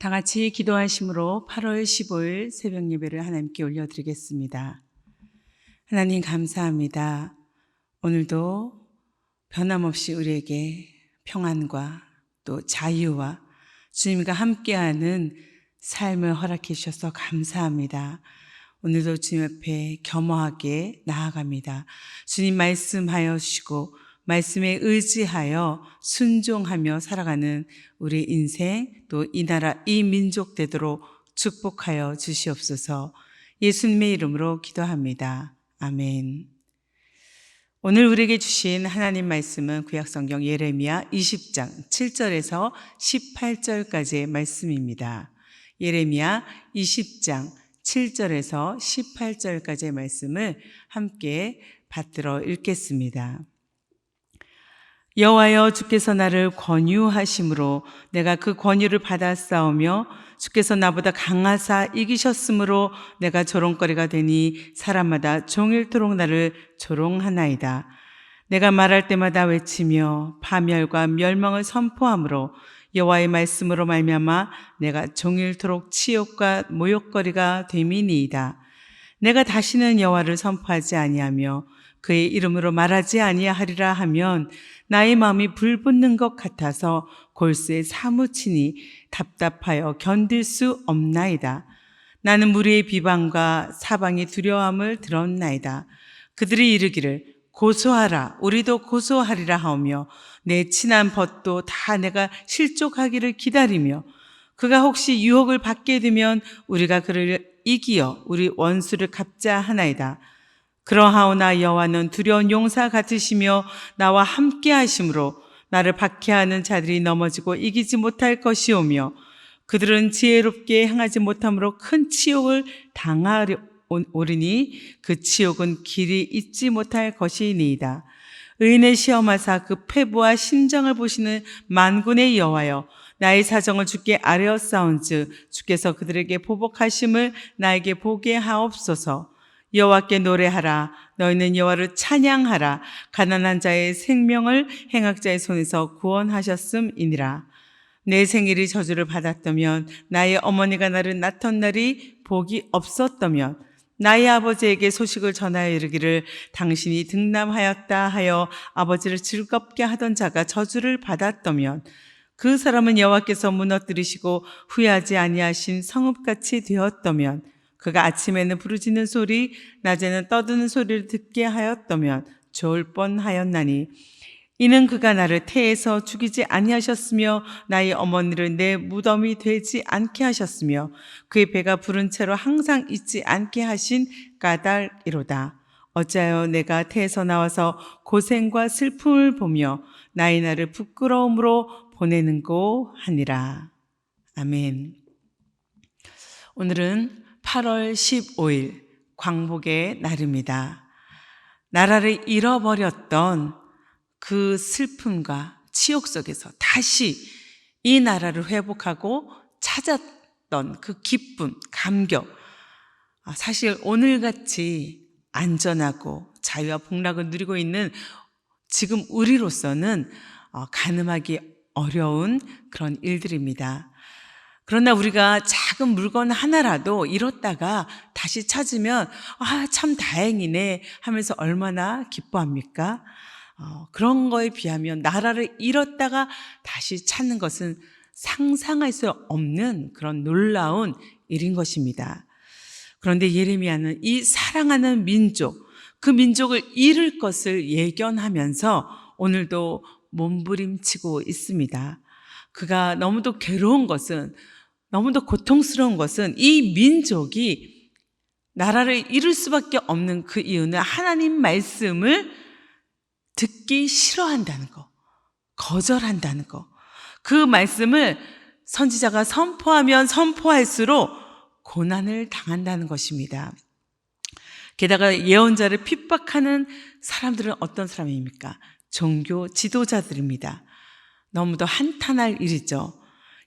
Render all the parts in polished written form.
다 같이 기도하심으로 8월 15일 새벽 예배를 하나님께 올려드리겠습니다. 하나님 감사합니다. 오늘도 변함없이 우리에게 평안과 또 자유와 주님과 함께하는 삶을 허락해 주셔서 감사합니다. 오늘도 주님 앞에 겸허하게 나아갑니다. 주님 말씀하여 주시고 말씀에 의지하여 순종하며 살아가는 우리 인생 또 이 나라 이 민족 되도록 축복하여 주시옵소서. 예수님의 이름으로 기도합니다. 아멘. 오늘 우리에게 주신 하나님 말씀은 구약성경 예레미야 20장 7절에서 18절까지의 말씀입니다. 예레미야 20장 7절에서 18절까지의 말씀을 함께 받들어 읽겠습니다. 여호와여, 주께서 나를 권유하심으로 내가 그 권유를 받았사오며 주께서 나보다 강하사 이기셨으므로 내가 조롱거리가 되니 사람마다 종일토록 나를 조롱하나이다. 내가 말할 때마다 외치며 파멸과 멸망을 선포함으로 여호와의 말씀으로 말미암아 내가 종일토록 치욕과 모욕거리가 됨이니이다. 내가 다시는 여호와를 선포하지 아니하며 그의 이름으로 말하지 아니하리라 하면 나의 마음이 불붙는 것 같아서 골수에 사무치니 답답하여 견딜 수 없나이다. 나는 무리의 비방과 사방의 두려움을 들었나이다. 그들이 이르기를 고소하라, 우리도 고소하리라 하오며 내 친한 벗도 다 내가 실족하기를 기다리며 그가 혹시 유혹을 받게 되면 우리가 그를 이기어 우리 원수를 갚자 하나이다. 그러하오나 여호와는 두려운 용사 같으시며 나와 함께 하심으로 나를 박해하는 자들이 넘어지고 이기지 못할 것이오며 그들은 지혜롭게 행하지 못함으로 큰 치욕을 당하오리니 그 치욕은 길이 잊지 못할 것이니이다. 의인을 시험하사 그 패부와 심정을 보시는 만군의 여호와여, 나의 사정을 주께 아뢰었사온즉 주께서 그들에게 보복하심을 나에게 보게 하옵소서. 여호와께 노래하라, 너희는 여호와를 찬양하라. 가난한 자의 생명을 행악자의 손에서 구원하셨음이니라. 내 생일이 저주를 받았다면, 나의 어머니가 나를 낳던 날이 복이 없었다면, 나의 아버지에게 소식을 전하여 이르기를 당신이 등남하였다 하여 아버지를 즐겁게 하던 자가 저주를 받았다면, 그 사람은 여호와께서 무너뜨리시고 후회하지 아니하신 성읍같이 되었다면, 그가 아침에는 부르짖는 소리, 낮에는 떠드는 소리를 듣게 하였다면 좋을 뻔하였나니, 이는 그가 나를 태에서 죽이지 아니하셨으며 나의 어머니를 내 무덤이 되지 않게 하셨으며 그의 배가 부른 채로 항상 있지 않게 하신 까닭이로다. 어찌하여 내가 태에서 나와서 고생과 슬픔을 보며 나의 날을 부끄러움으로 보내는고 하니라. 아멘. 오늘은 8월 15일 광복의 날입니다. 나라를 잃어버렸던 그 슬픔과 치욕 속에서 다시 이 나라를 회복하고 찾았던 그 기쁨, 감격, 사실 오늘같이 안전하고 자유와 복락을 누리고 있는 지금 우리로서는 가늠하기 어려운 그런 일들입니다. 그러나 우리가 작은 물건 하나라도 잃었다가 다시 찾으면 참 다행이네 하면서 얼마나 기뻐합니까? 그런 거에 비하면 나라를 잃었다가 다시 찾는 것은 상상할 수 없는 그런 놀라운 일인 것입니다. 그런데 예레미야는 이 사랑하는 민족, 그 민족을 잃을 것을 예견하면서 오늘도 몸부림치고 있습니다. 그가 너무도 괴로운 것은, 너무도 고통스러운 것은 이 민족이 나라를 잃을 수밖에 없는 그 이유는 하나님 말씀을 듣기 싫어한다는 거, 거절한다는 거. 그 말씀을 선지자가 선포하면 선포할수록 고난을 당한다는 것입니다. 게다가 예언자를 핍박하는 사람들은 어떤 사람입니까? 종교 지도자들입니다. 너무도 한탄할 일이죠.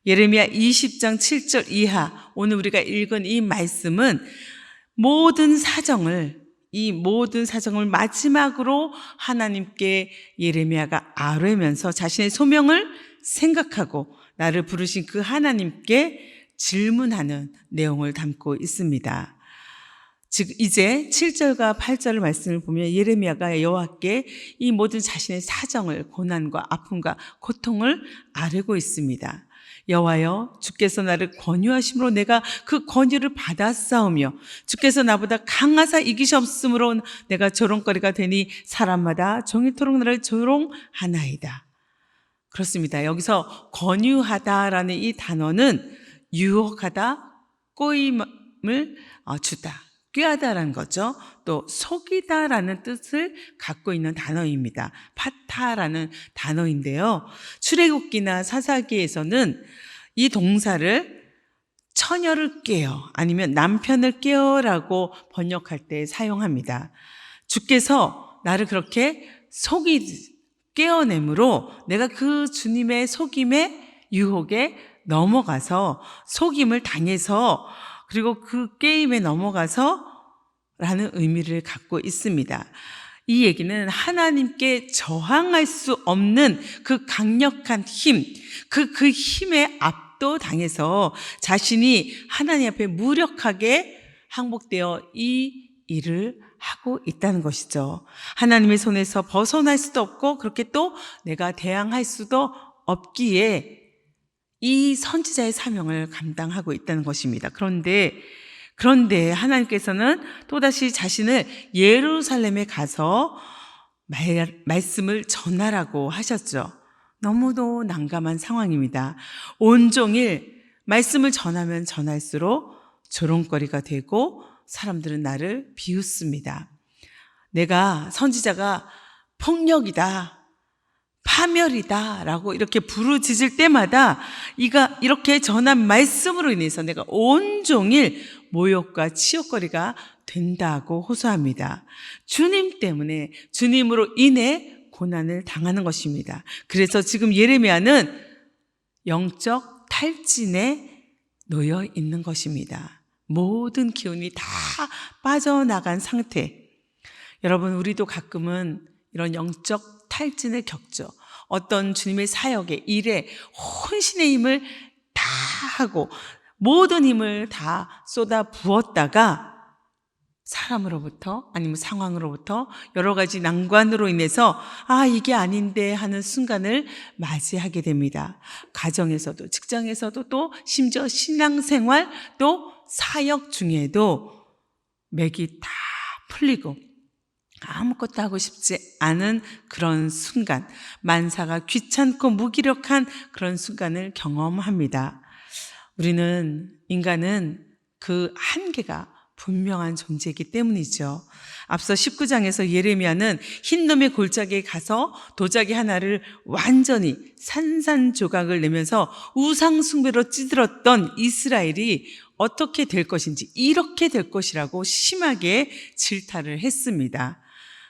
예레미야 20장 7절 이하, 오늘 우리가 읽은 이 말씀은 이 모든 사정을 마지막으로 하나님께 예레미야가 아뢰면서 자신의 소명을 생각하고 나를 부르신 그 하나님께 질문하는 내용을 담고 있습니다. 즉 이제 7절과 8절의 말씀을 보면 예레미야가 여호와께 이 모든 자신의 사정을, 고난과 아픔과 고통을 아뢰고 있습니다. 여호와여, 주께서 나를 권유하심으로 내가 그 권유를 받았사오며 주께서 나보다 강하사 이기셨으므로 내가 조롱거리가 되니 사람마다 종일토록 나를 조롱하나이다. 그렇습니다. 여기서 권유하다라는 이 단어는 유혹하다, 꼬임을 주다, 꾀하다라는 거죠. 또 속이다라는 뜻을 갖고 있는 단어입니다. 파타라는 단어인데요. 출애굽기나 사사기에서는 이 동사를 처녀를 꾀어 아니면 남편을 꾀어라고 번역할 때 사용합니다. 주께서 나를 그렇게 꾀어내므로 내가 그 주님의 속임에, 유혹에 넘어가서 속임을 당해서 그리고 그 게임에 넘어가서 라는 의미를 갖고 있습니다. 이 얘기는 하나님께 저항할 수 없는 그 강력한 힘, 그 힘에 압도당해서 자신이 하나님 앞에 무력하게 항복되어 이 일을 하고 있다는 것이죠. 하나님의 손에서 벗어날 수도 없고 그렇게 또 내가 대항할 수도 없기에 이 선지자의 사명을 감당하고 있다는 것입니다. 그런데 하나님께서는 또다시 자신을 예루살렘에 가서 말씀을 전하라고 하셨죠. 너무도 난감한 상황입니다. 온종일 말씀을 전하면 전할수록 조롱거리가 되고 사람들은 나를 비웃습니다. 내가 선지자가 폭력이다, 파멸이다 라고 이렇게 부르짖을 때마다 이렇게 전한 말씀으로 인해서 내가 온종일 모욕과 치욕거리가 된다고 호소합니다. 주님 때문에, 주님으로 인해 고난을 당하는 것입니다. 그래서 지금 예레미야는 영적 탈진에 놓여 있는 것입니다. 모든 기운이 다 빠져나간 상태. 여러분, 우리도 가끔은 이런 영적 탈진을 겪죠. 어떤 주님의 사역에, 일에 혼신의 힘을 다 하고 모든 힘을 다 쏟아 부었다가 사람으로부터 아니면 상황으로부터 여러 가지 난관으로 인해서 이게 아닌데 하는 순간을 맞이하게 됩니다. 가정에서도, 직장에서도, 또 심지어 신앙생활, 또 사역 중에도 맥이 다 풀리고 아무것도 하고 싶지 않은 그런 순간, 만사가 귀찮고 무기력한 그런 순간을 경험합니다. 인간은 그 한계가 분명한 존재이기 때문이죠. 앞서 19장에서 예레미야는 흰놈의 골짜기에 가서 도자기 하나를 완전히 산산조각을 내면서 우상숭배로 찌들었던 이스라엘이 어떻게 될 것인지, 이렇게 될 것이라고 심하게 질타를 했습니다.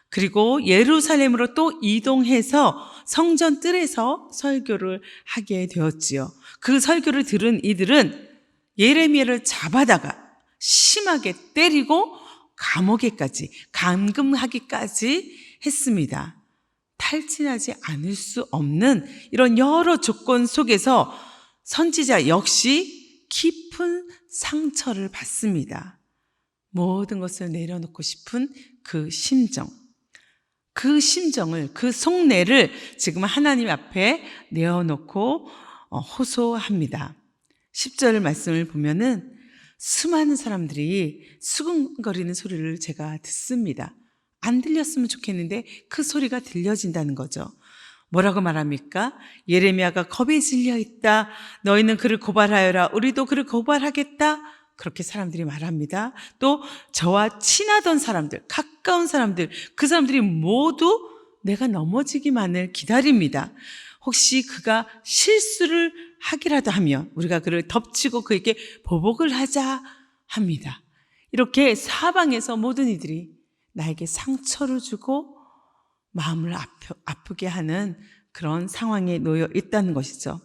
그리고 예루살렘으로 또 이동해서 성전 뜰에서 설교를 하게 되었지요. 그 설교를 들은 이들은 예레미야를 잡아다가 심하게 때리고 감옥에까지, 감금하기까지 했습니다. 탈진하지 않을 수 없는 이런 여러 조건 속에서 선지자 역시 깊은 상처를 받습니다. 모든 것을 내려놓고 싶은 그 심정, 그 속내를 지금 하나님 앞에 내어놓고 호소합니다. 10절 말씀을 보면은 수많은 사람들이 수근거리는 소리를 제가 듣습니다. 안 들렸으면 좋겠는데 그 소리가 들려진다는 거죠. 뭐라고 말합니까? 예레미야가 겁에 질려 있다. 너희는 그를 고발하여라. 우리도 그를 고발하겠다. 그렇게 사람들이 말합니다. 또 저와 친하던 사람들, 가까운 사람들, 그 사람들이 모두 내가 넘어지기만을 기다립니다. 혹시 그가 실수를 하기라도 하면 우리가 그를 덮치고 그에게 보복을 하자 합니다. 이렇게 사방에서 모든 이들이 나에게 상처를 주고 마음을 아프게 하는 그런 상황에 놓여 있다는 것이죠.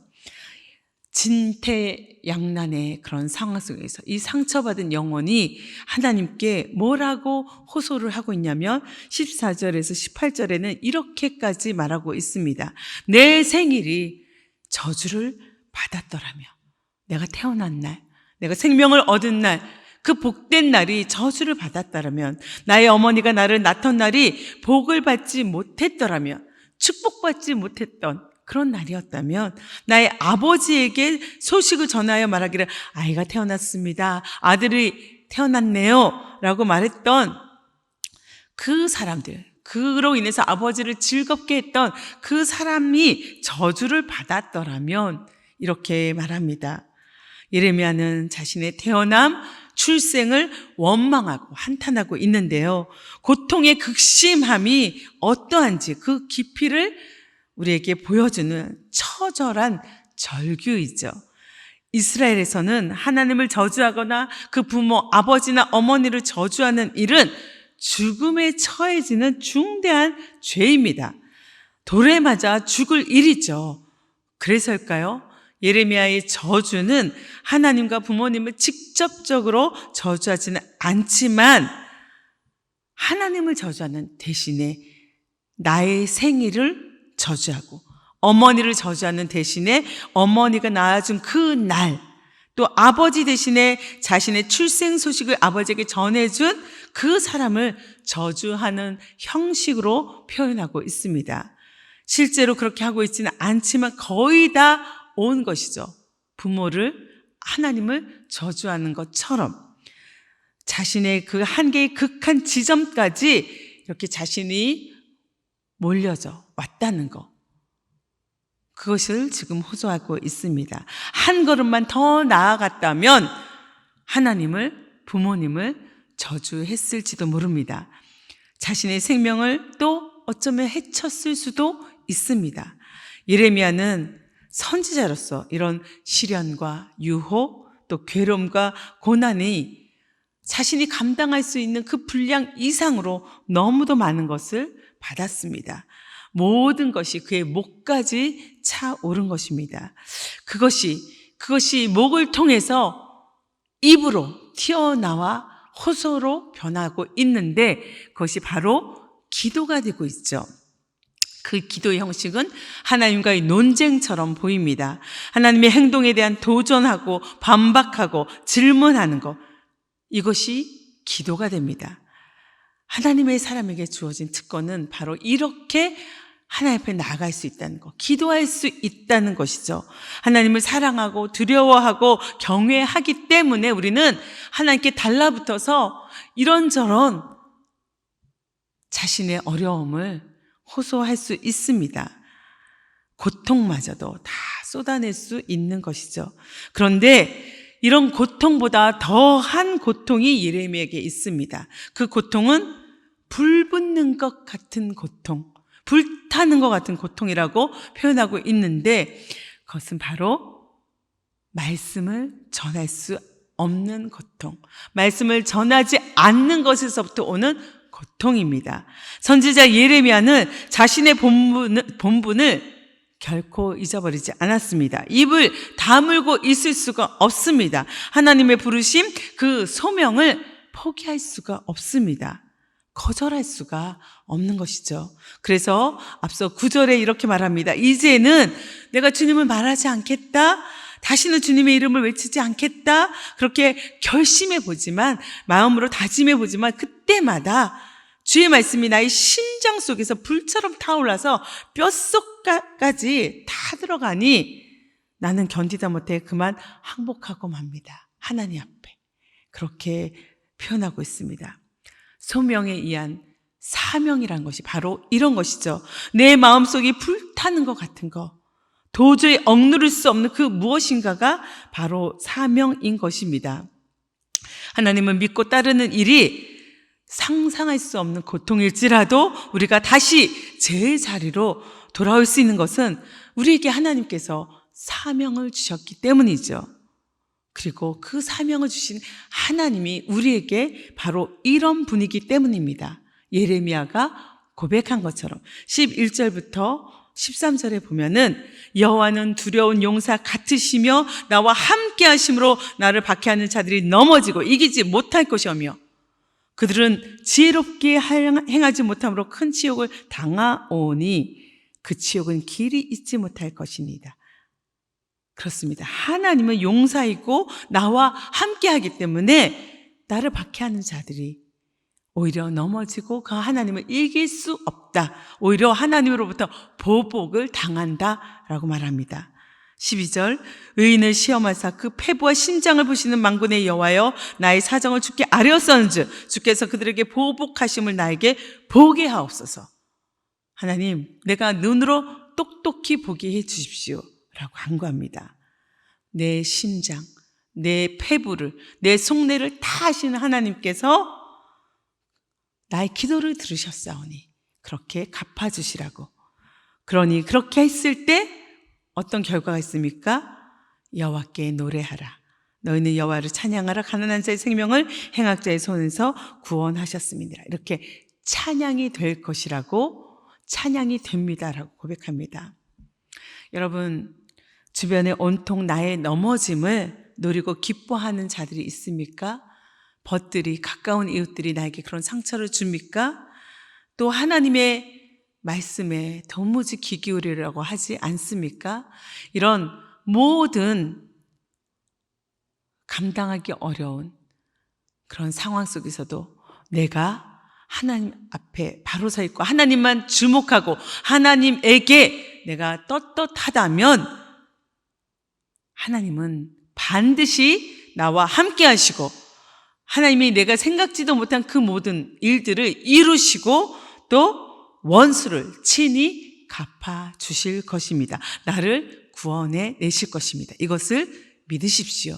진퇴양난의 그런 상황 속에서 이 상처받은 영혼이 하나님께 뭐라고 호소를 하고 있냐면 14절에서 18절에는 이렇게까지 말하고 있습니다. 내 생일이 저주를 받았더라며, 내가 태어난 날 내가 생명을 얻은 날, 그 복된 날이 저주를 받았다라면, 나의 어머니가 나를 낳던 날이 복을 받지 못했더라면, 축복받지 못했던 그런 날이었다면, 나의 아버지에게 소식을 전하여 말하기를 아이가 태어났습니다, 아들이 태어났네요 라고 말했던 그 사람들, 그로 인해서 아버지를 즐겁게 했던 그 사람이 저주를 받았더라면 이렇게 말합니다. 예레미야는 자신의 태어남, 출생을 원망하고 한탄하고 있는데요, 고통의 극심함이 어떠한지 그 깊이를 우리에게 보여주는 처절한 절규이죠. 이스라엘에서는 하나님을 저주하거나 그 부모, 아버지나 어머니를 저주하는 일은 죽음에 처해지는 중대한 죄입니다. 돌에 맞아 죽을 일이죠. 그래서일까요? 예레미야의 저주는 하나님과 부모님을 직접적으로 저주하지는 않지만 하나님을 저주하는 대신에 나의 생일을 저주하고 어머니를 저주하는 대신에 어머니가 낳아준 그 날, 또 아버지 대신에 자신의 출생 소식을 아버지에게 전해준 그 사람을 저주하는 형식으로 표현하고 있습니다. 실제로 그렇게 하고 있지는 않지만 거의 다 온 것이죠. 부모를, 하나님을 저주하는 것처럼 자신의 그 한계의 극한 지점까지 이렇게 자신이 몰려져 왔다는 것, 그것을 지금 호소하고 있습니다. 한 걸음만 더 나아갔다면 하나님을, 부모님을 저주했을지도 모릅니다. 자신의 생명을 또 어쩌면 해쳤을 수도 있습니다. 예레미야는 선지자로서 이런 시련과 유혹, 또 괴로움과 고난이 자신이 감당할 수 있는 그 분량 이상으로 너무도 많은 것을 받았습니다. 모든 것이 그의 목까지 차오른 것입니다. 그것이 목을 통해서 입으로 튀어나와 호소로 변하고 있는데 그것이 바로 기도가 되고 있죠. 그 기도의 형식은 하나님과의 논쟁처럼 보입니다. 하나님의 행동에 대한 도전하고 반박하고 질문하는 것, 이것이 기도가 됩니다. 하나님의 사람에게 주어진 특권은 바로 이렇게 하나님 앞에 나아갈 수 있다는 것, 기도할 수 있다는 것이죠. 하나님을 사랑하고 두려워하고 경외하기 때문에 우리는 하나님께 달라붙어서 이런저런 자신의 어려움을 호소할 수 있습니다. 고통마저도 다 쏟아낼 수 있는 것이죠. 그런데 이런 고통보다 더한 고통이 예레미야에게 있습니다. 그 고통은 불 붙는 것 같은 고통, 불타는 것 같은 고통이라고 표현하고 있는데 그것은 바로 말씀을 전할 수 없는 고통, 말씀을 전하지 않는 것에서부터 오는 고통입니다. 선지자 예레미야는 자신의 본분을 결코 잊어버리지 않았습니다. 입을 다물고 있을 수가 없습니다. 하나님의 부르심, 그 소명을 포기할 수가 없습니다. 거절할 수가 없는 것이죠. 그래서 앞서 9절에 이렇게 말합니다. 이제는 내가 주님을 말하지 않겠다, 다시는 주님의 이름을 외치지 않겠다, 그렇게 결심해 보지만, 마음으로 다짐해 보지만 그때마다 주의 말씀이 나의 심장 속에서 불처럼 타올라서 뼛속까지 다 들어가니 나는 견디다 못해 그만 항복하고 맙니다. 하나님 앞에 그렇게 표현하고 있습니다. 소명에 의한 사명이란 것이 바로 이런 것이죠. 내 마음속이 불타는 것 같은 것, 도저히 억누를 수 없는 그 무엇인가가 바로 사명인 것입니다. 하나님을 믿고 따르는 일이 상상할 수 없는 고통일지라도 우리가 다시 제자리로 돌아올 수 있는 것은 우리에게 하나님께서 사명을 주셨기 때문이죠. 그리고 그 사명을 주신 하나님이 우리에게 바로 이런 분이기 때문입니다. 예레미야가 고백한 것처럼 11절부터 13절에 보면은 여호와는 두려운 용사 같으시며 나와 함께 하심으로 나를 박해하는 자들이 넘어지고 이기지 못할 것이며 그들은 지혜롭게 행하지 못함으로 큰 치욕을 당하오니 그 치욕은 길이 잊지 못할 것이니이다. 그렇습니다. 하나님은 용사이고 나와 함께하기 때문에 나를 박해하는 자들이 오히려 넘어지고 그 하나님을 이길 수 없다. 오히려 하나님으로부터 보복을 당한다라고 말합니다. 12절, 의인을 시험하사 그 패부와 심장을 보시는 만군의 여호와여, 나의 사정을 주께 아뢰었사온즉 주께서 그들에게 보복하심을 나에게 보게 하옵소서. 하나님, 내가 눈으로 똑똑히 보게 해 주십시오 라고 간구합니다. 내 심장, 내 패부를, 내 속내를 다 아시는 하나님께서 나의 기도를 들으셨사오니 그렇게 갚아주시라고. 그러니 그렇게 했을 때 어떤 결과가 있습니까? 여호와께 노래하라. 너희는 여호와를 찬양하라. 가난한 자의 생명을 행악자의 손에서 구원하셨습니다. 이렇게 찬양이 될 것이라고, 찬양이 됩니다라고 고백합니다. 여러분, 주변에 온통 나의 넘어짐을 노리고 기뻐하는 자들이 있습니까? 벗들이, 가까운 이웃들이 나에게 그런 상처를 줍니까? 또 하나님의 말씀에 도무지 귀 기울이려고 하지 않습니까? 이런 모든 감당하기 어려운 그런 상황 속에서도 내가 하나님 앞에 바로 서 있고 하나님만 주목하고 하나님에게 내가 떳떳하다면 하나님은 반드시 나와 함께 하시고 하나님이 내가 생각지도 못한 그 모든 일들을 이루시고 또 원수를 친히 갚아주실 것입니다. 나를 구원해 내실 것입니다. 이것을 믿으십시오.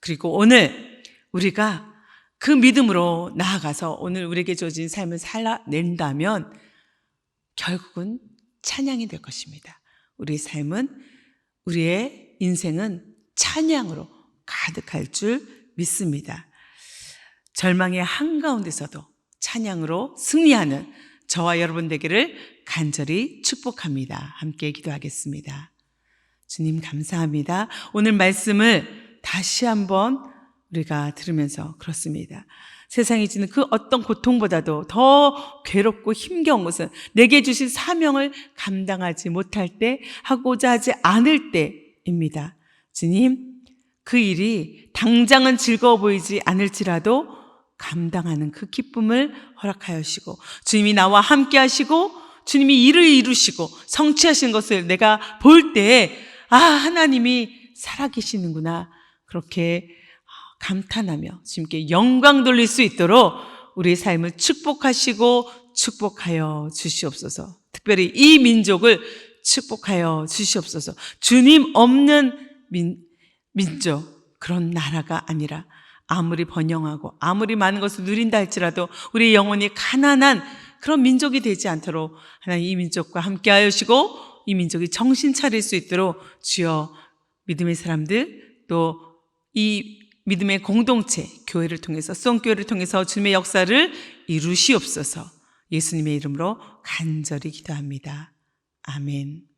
그리고 오늘 우리가 그 믿음으로 나아가서 오늘 우리에게 주어진 삶을 살아낸다면 결국은 찬양이 될 것입니다. 우리의 삶은, 우리의 인생은 찬양으로 가득할 줄 믿습니다. 절망의 한가운데서도 찬양으로 승리하는 저와 여러분 되기를 간절히 축복합니다. 함께 기도하겠습니다. 주님 감사합니다. 오늘 말씀을 다시 한번 우리가 들으면서 그렇습니다. 세상이 주는 그 어떤 고통보다도 더 괴롭고 힘겨운 것은 내게 주신 사명을 감당하지 못할 때, 하고자 하지 않을 때입니다. 주님, 그 일이 당장은 즐거워 보이지 않을지라도 감당하는 그 기쁨을 허락하여 주시고, 주님이 나와 함께 하시고 주님이 일을 이루시고 성취하시는 것을 내가 볼 때 하나님이 살아계시는구나, 그렇게 감탄하며 주님께 영광 돌릴 수 있도록 우리의 삶을 축복하시고 축복하여 주시옵소서. 특별히 이 민족을 축복하여 주시옵소서. 주님 없는 민족, 그런 나라가 아니라 아무리 번영하고 아무리 많은 것을 누린다 할지라도 우리의 영혼이 가난한 그런 민족이 되지 않도록 하나님 이 민족과 함께 하시고 이 민족이 정신 차릴 수 있도록 주여 믿음의 사람들, 또 이 믿음의 공동체, 교회를 통해서, 수원교회를 통해서 주님의 역사를 이루시옵소서. 예수님의 이름으로 간절히 기도합니다. 아멘.